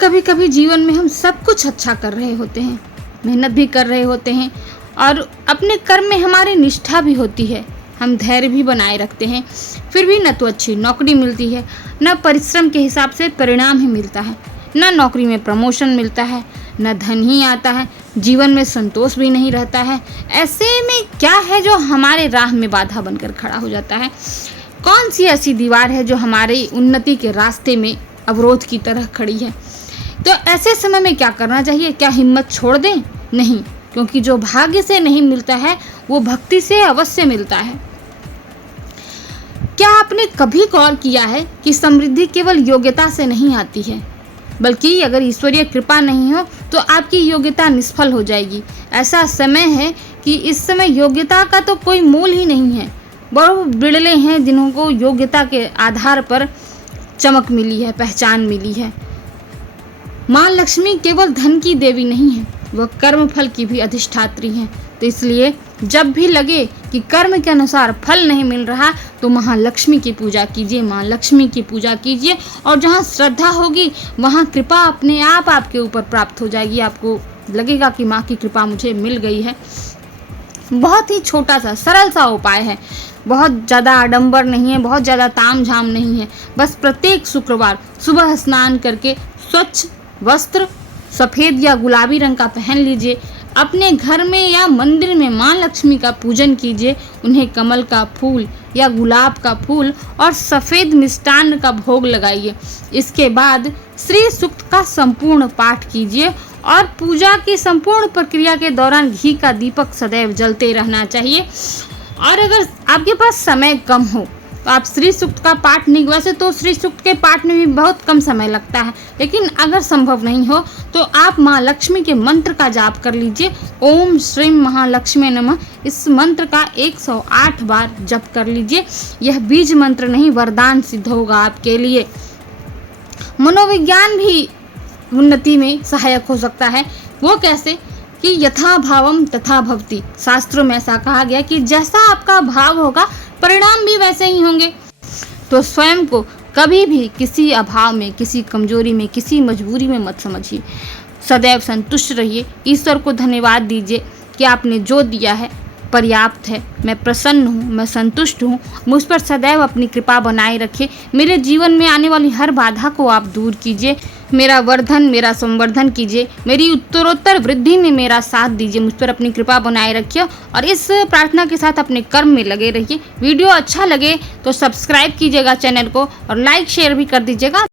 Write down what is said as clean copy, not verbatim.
कभी कभी जीवन में हम सब कुछ अच्छा कर रहे होते हैं, मेहनत भी कर रहे होते हैं और अपने कर्म में हमारी निष्ठा भी होती है, हम धैर्य भी बनाए रखते हैं, फिर भी न तो अच्छी नौकरी मिलती है, न परिश्रम के हिसाब से परिणाम ही मिलता है, न नौकरी में प्रमोशन मिलता है, न धन ही आता है, जीवन में संतोष भी नहीं रहता है। ऐसे में क्या है जो हमारे राह में बाधा बनकर खड़ा हो जाता है? कौन सी ऐसी दीवार है जो हमारी उन्नति के रास्ते में अवरोध की तरह खड़ी है? तो ऐसे समय में क्या करना चाहिए? क्या हिम्मत छोड़ दें? नहीं, क्योंकि जो भाग्य से नहीं मिलता है वो भक्ति से अवश्य मिलता है। क्या आपने कभी गौर किया है कि समृद्धि केवल योग्यता से नहीं आती है, बल्कि अगर ईश्वरीय कृपा नहीं हो तो आपकी योग्यता निष्फल हो जाएगी। ऐसा समय है कि इस समय योग्यता का तो कोई मोल ही नहीं है। बहुत बिरले हैं जिन्हों को योग्यता के आधार पर चमक मिली है, पहचान मिली है। माँ लक्ष्मी केवल धन की देवी नहीं है, वह कर्म फल की भी अधिष्ठात्री हैं। तो इसलिए जब भी लगे कि कर्म के अनुसार फल नहीं मिल रहा तो महालक्ष्मी की पूजा कीजिए, माँ लक्ष्मी की पूजा कीजिए, और जहाँ श्रद्धा होगी वहाँ कृपा अपने आप आपके ऊपर प्राप्त हो जाएगी। आपको लगेगा कि माँ की कृपा मुझे मिल गई है। बहुत ही छोटा सा सरल सा उपाय है, बहुत ज़्यादा आडंबर नहीं है, बहुत ज़्यादा ताम झाम नहीं है। बस प्रत्येक शुक्रवार सुबह स्नान करके स्वच्छ वस्त्र सफ़ेद या गुलाबी रंग का पहन लीजिए, अपने घर में या मंदिर में माँ लक्ष्मी का पूजन कीजिए, उन्हें कमल का फूल या गुलाब का फूल और सफ़ेद मिष्टान्न का भोग लगाइए। इसके बाद श्री सूक्त का संपूर्ण पाठ कीजिए और पूजा की संपूर्ण प्रक्रिया के दौरान घी का दीपक सदैव जलते रहना चाहिए। और अगर आपके पास समय कम हो तो आप श्री सूक्त का पाठ नहीं, वैसे तो श्री सूक्त के पाठ में भी बहुत कम समय लगता है, लेकिन अगर संभव नहीं हो तो आप माँ लक्ष्मी के मंत्र का जाप कर लीजिए। ओम श्री महालक्ष्मी नमः, इस मंत्र का 108 बार जप कर लीजिए। यह बीज मंत्र नहीं, वरदान सिद्ध होगा आपके लिए। मनोविज्ञान भी उन्नति में सहायक हो सकता है। वो कैसे? कि यथा भावम तथा भवति। शास्त्रों में ऐसा कहा गया कि जैसा आपका भाव होगा परिणाम भी वैसे ही होंगे। तो स्वयं को कभी भी किसी अभाव में, किसी कमजोरी में, किसी मजबूरी में मत समझिए। सदैव संतुष्ट रहिए। ईश्वर को धन्यवाद दीजिए कि आपने जो दिया है पर्याप्त है, मैं प्रसन्न हूँ, मैं संतुष्ट हूँ, मुझ पर सदैव अपनी कृपा बनाए रखिए। मेरे जीवन में आने वाली हर बाधा को आप दूर कीजिए, मेरा वर्धन, मेरा संवर्धन कीजिए, मेरी उत्तरोत्तर वृद्धि में मेरा साथ दीजिए, मुझ पर अपनी कृपा बनाए रखिए और इस प्रार्थना के साथ अपने कर्म में लगे रहिए। वीडियो अच्छा लगे तो सब्सक्राइब कीजिएगा चैनल को और लाइक शेयर भी कर दीजिएगा।